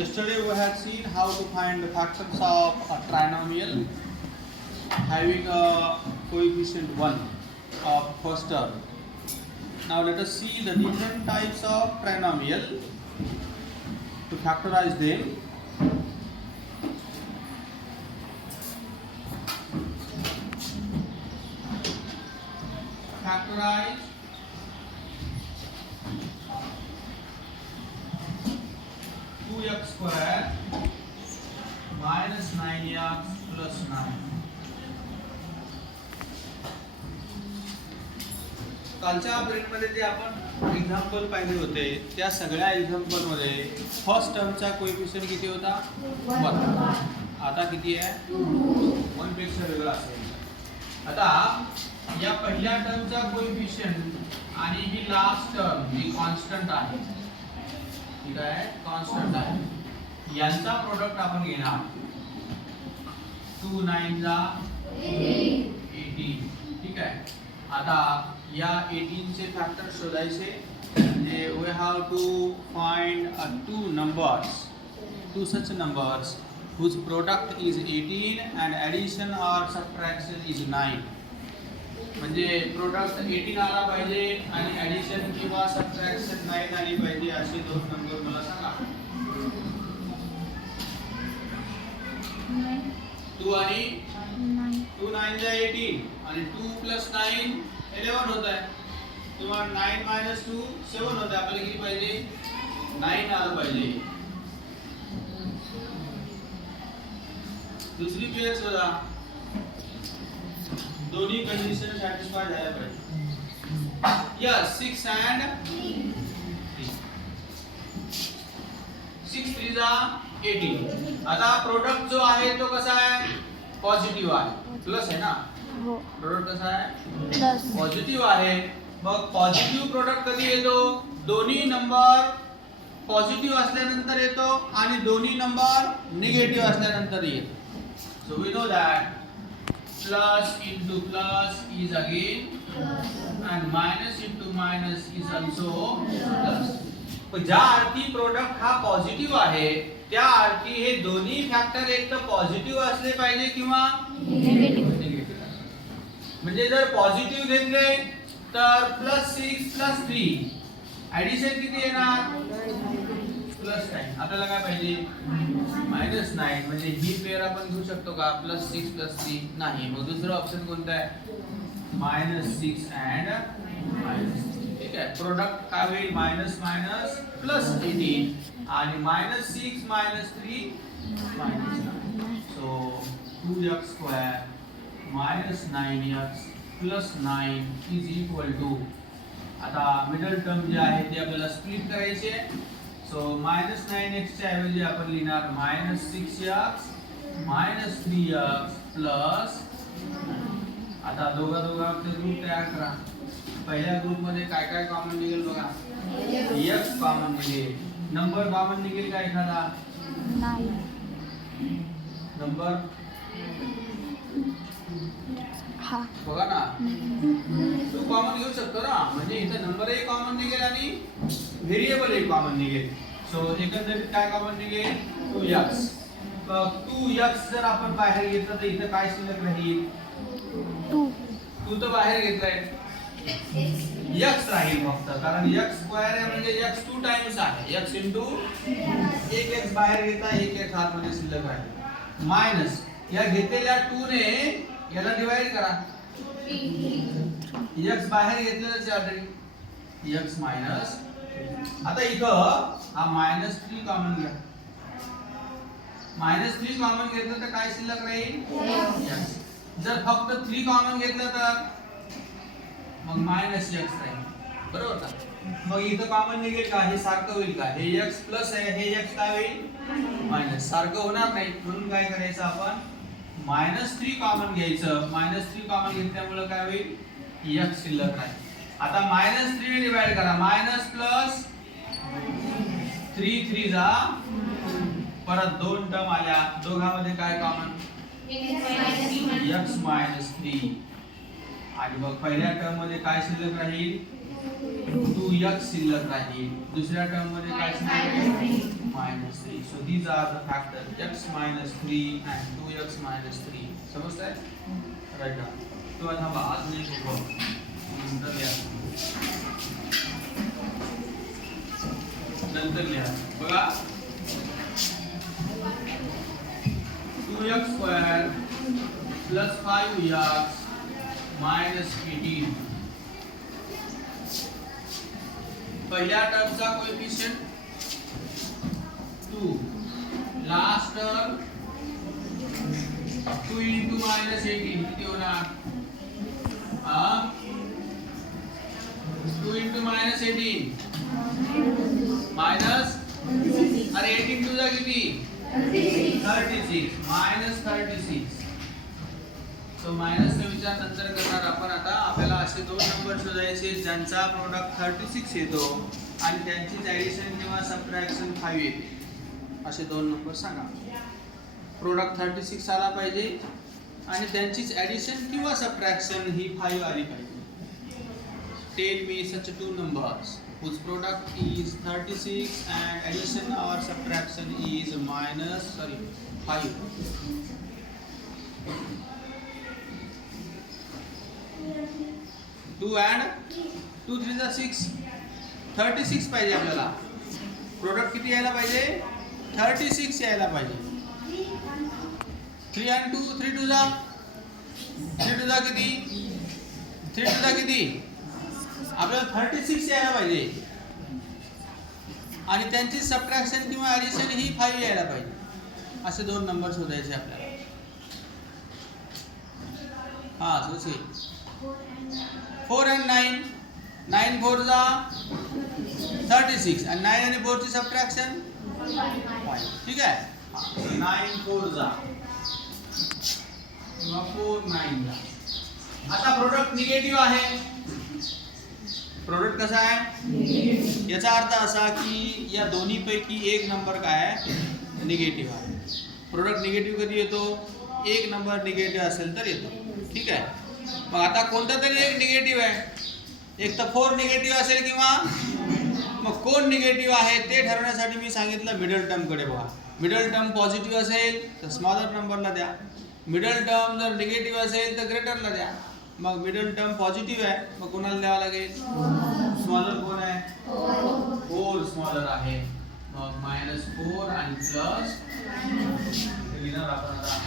Yesterday we had seen how to find the factors of a trinomial having a coefficient 1 of first term. Now let us see the different types of trinomial to factorize them. Factorize x square minus 9x plus 9. कालच्या ब्रेकमध्ये जे आपण example पाहिले होते त्या सगळ्या example मध्ये first टर्मचा coefficient किती होता 1. आता किती आहे 1 पेक्षा वेगळा असेल. आता या पहिल्या टर्मचा कोएफिशिएंट आणि ही लास्ट टर्म ही कॉन्स्टंट आहे. ठीक आहे कॉन्स्टंट आहे. यांचा प्रोडक्ट आपण घेणार 2 9 चा 18. ठीक आहे. आता या 18 चे फॅक्टर शोधायचे म्हणजे we have to find two such numbers whose product is 18 and addition or subtraction is 9. म्हणजे प्रोडक्ट 18 आला पाहिजे आणि ॲडिशन किंवा सबट्रॅक्शन 9 आली पाहिजे असे दोन नंबर मला सांगा. 2 आणि 2 9 चा 18 आणि 2 प्लस 9 11 होत आहे. किंवा 9 मायनस 2 7 होत आहे. आपल्याला किती पाहिजे 9 आलं पाहिजे. दुसरी पेयर शोधा. दोन्ही कंडिशन सॅटिस्फाय झाल्या पाहिजे. Yes 6 and 3. 6 3 चा 18. आता प्रोडक्ट जो आहे तो कसा आहे पॉझिटिव्ह आहे. प्लस आहे ना हो. प्रोडक्ट कसा आहे प्लस पॉझिटिव्ह आहे. मग पॉझिटिव्ह प्रोडक्ट कधी येतो दोन्ही नंबर पॉझिटिव्ह असल्यानंतर येतो आणि दोन्ही नंबर निगेटिव्ह असल्यानंतर येतो. So we know that plus into plus is again and minus into minus is also plus. पण ज्या अर्थी प्रोडक्ट हा पॉझिटिव्ह आहे त्या अर्थी हे दोन्ही फॅक्टर एक तर पॉझिटिव्ह असले पाहिजे किंवा निगेटिव्ह. म्हणजे जर पॉझिटिव्ह घेतले तर +6 + 3 ॲडिशन किती येणार +9. आपल्याला काय पाहिजे -9. म्हणजे ही पेयर आपण घेऊ शकतो का +6 + 3 नाही. मग दुसरा ऑप्शन कोणता आहे -6 and -3. ठीक आहे. प्रोडक्ट काय होईल मायनस मायनस +18 आणि -6 -3 -9. सो 2x² -9x + 9 = आता मिडल टर्म जे आहे ते आपल्याला स्प्लिट करायचे. सो -9x च्या ऐवजी आपण लिहिणार -6x -3x प्लस. आता दोघांचे ग्रुप तयार करा. पहिल्या ग्रुप मध्ये काय काय कॉमन निघेल बघा. x कॉमन निघेल. नंबर कॉमन निघेल का एखादा नंबर हा बघा ना. तू कॉमन घेऊ शकतो ना. म्हणजे इथं नंबरही कॉमन निघेल आणि व्हेरिएबलही कॉमन निघेल. सो एकंदरीत काय कॉमन निघेल 2x. 2x जर आपण बाहेर घेतलं तर इथं काय शिल्लक राहील 2 तर बाहेर घेतलाय x राहील फक्त. कारण x² आहे म्हणजे x 2 टाइम्स आहे. x इंटू 1x बाहेर घेता 1x आतमध्ये शिल्लक आहे. मायनस या घेतलेल्या 2 ने याला डिवाइड करा. x बाहेर घेतलेलाच आहे ऑलरेडी x मायनस. आता इथं हा -3 कॉमन घ्या. -3 कॉमन घेतलं तर काय शिल्लक राहील x. जर फक्त 3 कॉमन घेतलं तर मग -x राहील. बरोबर का. मग इथं कॉमन निघेल का हे सारखं होईल का. हे x प्लस आहे हे x काय होईल मायनस. सारखं होणार नाही. म्हणून काय करायचं आपण -3 कॉमन घ्यायचं. -3 कॉमन घेतल्यामुळे काय होईल x शिल्लक राहील. आता -3 ने डिवाइड करा. मायनस प्लस 3 3 जा परत 2 टर्म आल्या. दोघांमध्ये काय कॉमन x -3 आणि मग पहिल्या टर्म मध्ये काय शिल्लक राहील 2 2x शिल्लक राहील. दुसऱ्या टर्म मध्ये काय -3. So these are the factor x -3 and 2x -3. समजतंय? Write down. तो आता आज नाही शिकव नंतर लिहा बघा. 2x square plus 5x minus 18. पहिल्या टर्मचा कोएफिशिएंट 2. लास्ट टर्म 2 into -18 किती होणार? 2 into -18 माइनस, अरे 18 टू जा किती? 36 -36. सो मायनसचा विचार नंतर करणार आपण. आता आपल्याला असे दोन नंबर शोधायचे ज्यांचा प्रोडक्ट 36 येतो आणि त्यांचीच ॲडिशन किंवा सबट्रॅक्शन 5 येते. असे दोन नंबर सांगा. प्रोडक्ट 36 आला पाहिजे आणि त्यांचीच ॲडिशन किंवा सबट्रॅक्शन ही 5 आली पाहिजे. Tell me such two numbers whose product is 36 and addition or subtraction is -5. 2 and 2 3 जा 6. 36 पाहिजे आपल्याला. प्रोडक्ट किती यायला पाहिजे? 36 यायला पाहिजे. 3 and 2 3 2 जा 3 2 जा किती? 3 2 जा किती? आपल्याला 36 यायला पाहिजे आणि त्यांची सबट्रॅक्शन किंवा ॲडिशन ही 5 यायला पाहिजे. असे दोन नंबर शोधायचे आपल्याला. हा सोचे 4 and 9. 9 4 जा 36 आणि 9 आणि 4 ची सबट्रॅक्शन 5. ठीक आहे. 9 4 जा किंवा 4 9 जा. आता प्रोडक्ट निगेटिव्ह आहे. प्रोडक्ट कसा आहे? याचा अर्थ असा की या दोन्ही पैकी एक नंबर काय आहे? निगेटिव्ह आहे. प्रोडक्ट निगेटिव्ह कधी येतो? एक नंबर निगेटिव्ह असेल तर येतो. ठीक आहे. मग आता कोणता तरी एक निगेटिव्ह आहे. एक तर 4 निगेटिव्ह असेल किंवा मग कोण निगेटिव्ह आहे ते ठरवण्यासाठी मी सांगितलं मिडल टर्मकडे बघा. मिडल टर्म पॉझिटिव्ह असेल तर स्मॉलर नंबरला द्या. मिडल टर्म जर निगेटिव्ह असेल तर ग्रेटरला द्या. मग मिडल टर्म पॉझिटिव्ह आहे मग कोणाला द्यावं लागेल? स्मॉलर कोण आहे? 4 स्मॉलर आहे. मग -4 आणि प्लस लिहिणार आपण आता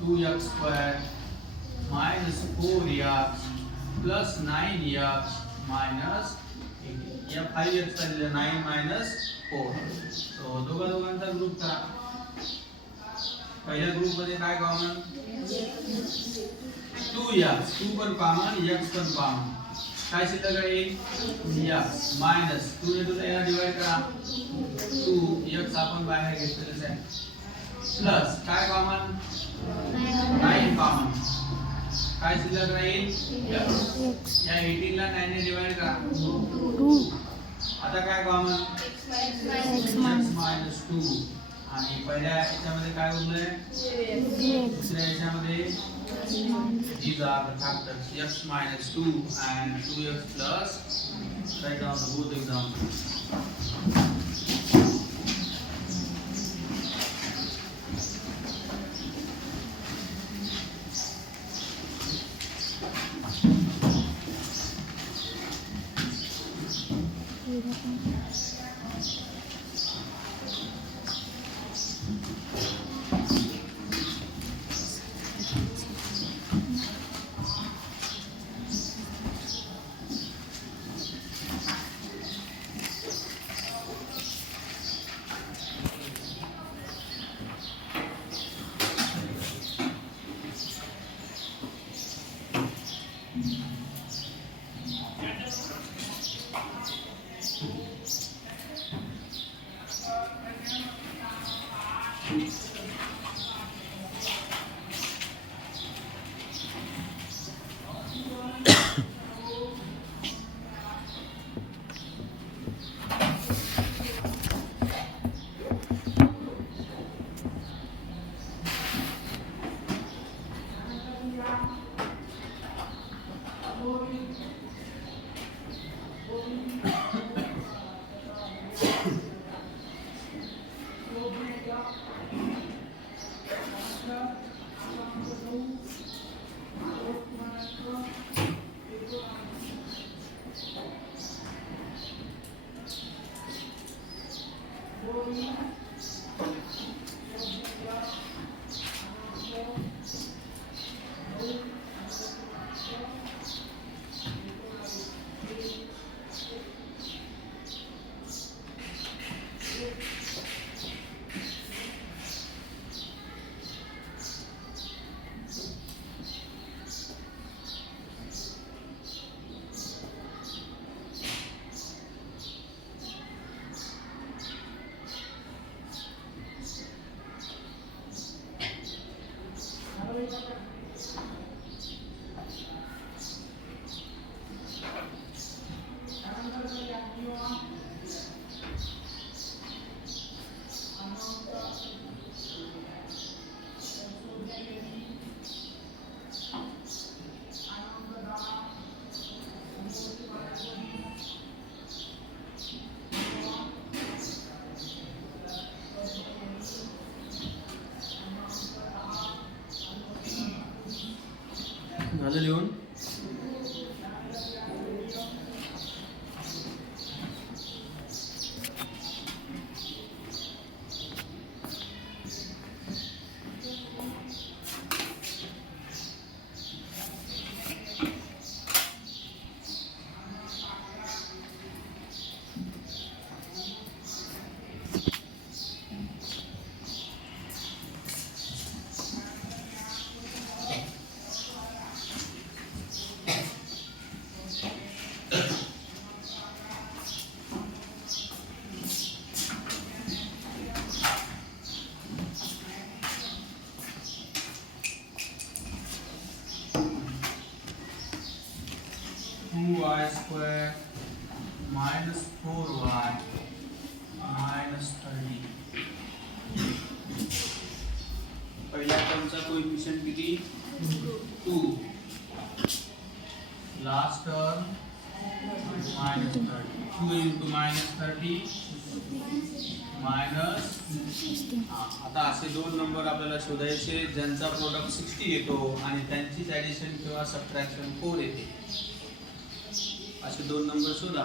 2x square -4x plus 9x minus 18. या 5x चा दिला 9 4. सो दोघांचा ग्रुप करा. पहिल्या ग्रुप मध्ये काय कॉमन? 2x. 2 पण कॉमन, x पण कॉमन. काय शिल्लक राहील? x मायनस 2 ने 2 ला डिवाइड करा. 2x आपण बाहेर घेतलेलं आहे. प्लस काय कॉमन? 9 कॉमन. काय शिल्लक राहील? या 18 ला 9 ने डिवाइड करा. 2. आता काय कॉमन? x minus 2. आणि पहिल्या याच्यामध्ये काय उरलंय? दुसऱ्या याच्यामध्ये these are the factors x minus 2 and 2x plus. Write down the both examples. झालं लिहून? y square minus 4y minus 30. पहिल्या टर्मचा कोएफिशिएंट किती? 2. Last term minus 30. 2 into minus 30 minus. आता असे दोन नंबर आपल्याला शोधायचे ज्यांचा प्रोडक्ट 60 येतो आणि त्यांचीच ॲडिशन किंवा सबट्रॅक्शन 4 येते. असे दोन नंबर शोधा.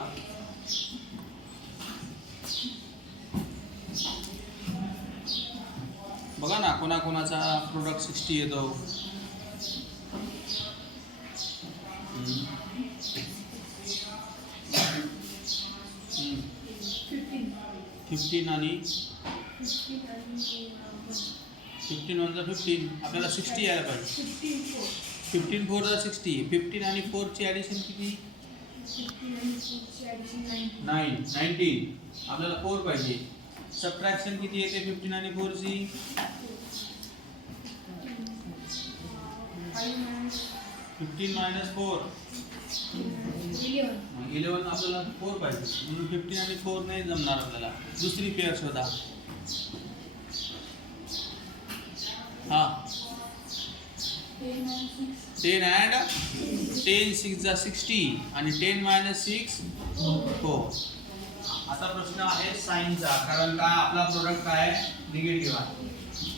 बघा ना कोणाकोणाचा प्रोडक्ट 60 येतो. 15 आणि 15 वनचा 15 आपल्याला 60 यायला पाहिजे. 15 4 चा 60. 15 आणि 4 ची ॲडिशन किती? 19. आपल्याला 4 पाहिजे. सबट्रॅक्शन किती येते 15 आणि 4 ची? 15 minus 4 11. आपल्याला 4 पाहिजे म्हणून 15 आणि 4 नाही जमणार आपल्याला. दुसरी पेअर शोधा. हा 10 and 10 6 जा 60 आणि 10 minus 6 4. आता प्रश्न आहे साइनचा, कारण का आपला प्रोडक्ट काय निगेटिव्ह आहे.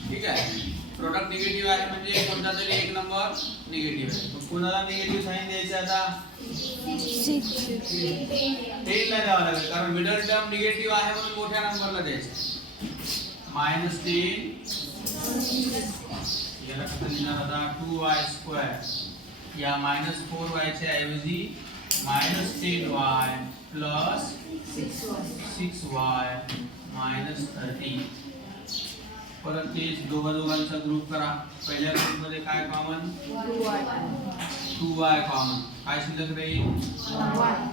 ठीक आहे, प्रोडक्ट निगेटिव्ह आहे म्हणजे कोणता तरी एक नंबर निगेटिव्ह आहे. मग कोणाला निगेटिव्ह साइन द्यायचं? आता 10 ला द्यावं लागेल, कारण मिडल टर्म निगेटिव्ह आहे म्हणून मोठ्या नंबरला द्यायचं. -10 याला कसं लिहिणार आता? 2y स्क्वेअर या -4y च्या ऐवजी -10y प्लस 6y -30. परत तेच दोघांचा ग्रुप करा. पहिल्या ग्रुप मध्ये काय कॉमन? 2y common. काय शिल्लक राहील?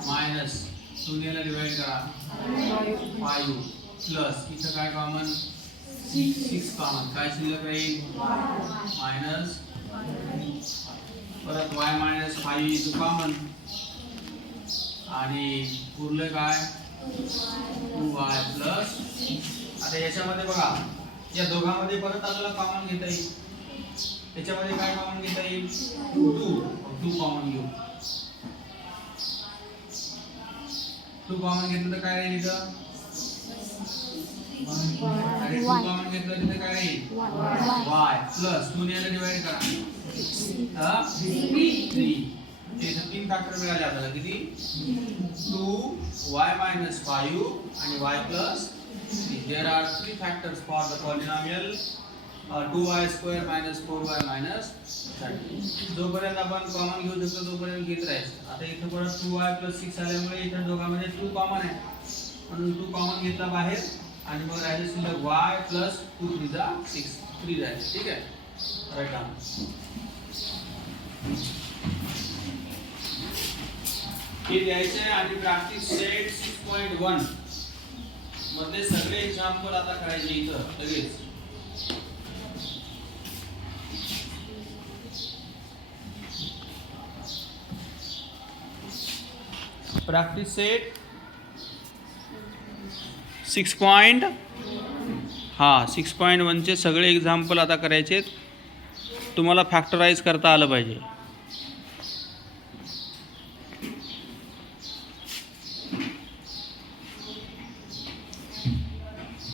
मायनस 2 याला डिवाइड करा 5 प्लस इथं काय कॉमन? 6 कॉमन. काय शिल्लक राहील? मायनस. परत y -5 इथं कॉमन आणि उरलं काय? 2y plus. आता याच्यामध्ये बघा, या दोघांमध्ये परत आपल्याला कॉमन घेता येईल. याच्यामध्ये काय कॉमन घेता येईल? 2 कॉमन घेऊ. 2 कॉमन घेतलं तर काय राहील इथं? 2 कॉमन घेतलं तिथे काय राहील? y प्लस 2 याला डिवाइड करा 3. इथं 3 फॅक्टर मिळाले आपल्याला. किती? 2y -5 आणि y plus There are three factors for the polynomial 2y square minus 4y minus 30. जोपर्यंत आपण कॉमन घेऊ शकतो तोपर्यंत घेत राहायचं. आता इथे परत 2y plus 6 आल्यामुळे इथे दोघांमध्ये 2 कॉमन आहे, म्हणून 2 कॉमन घेतला बाहेर आणि मग राहिले शिल्लक y plus 2 3 जा 6 3 राहिले. ठीक आहे, राईट आन्सर. हे द्यायचे आहे आणि प्रॅक्टिस सेट 6.1 मध्ये सगळे एक्झाम्पल आता करायचे इथं लगेच. प्रॅक्टिस सेट 6.1 चे सगळे एक्झाम्पल आता करायचे. तुम्हाला फॅक्टराइज करता आलं पाहिजे.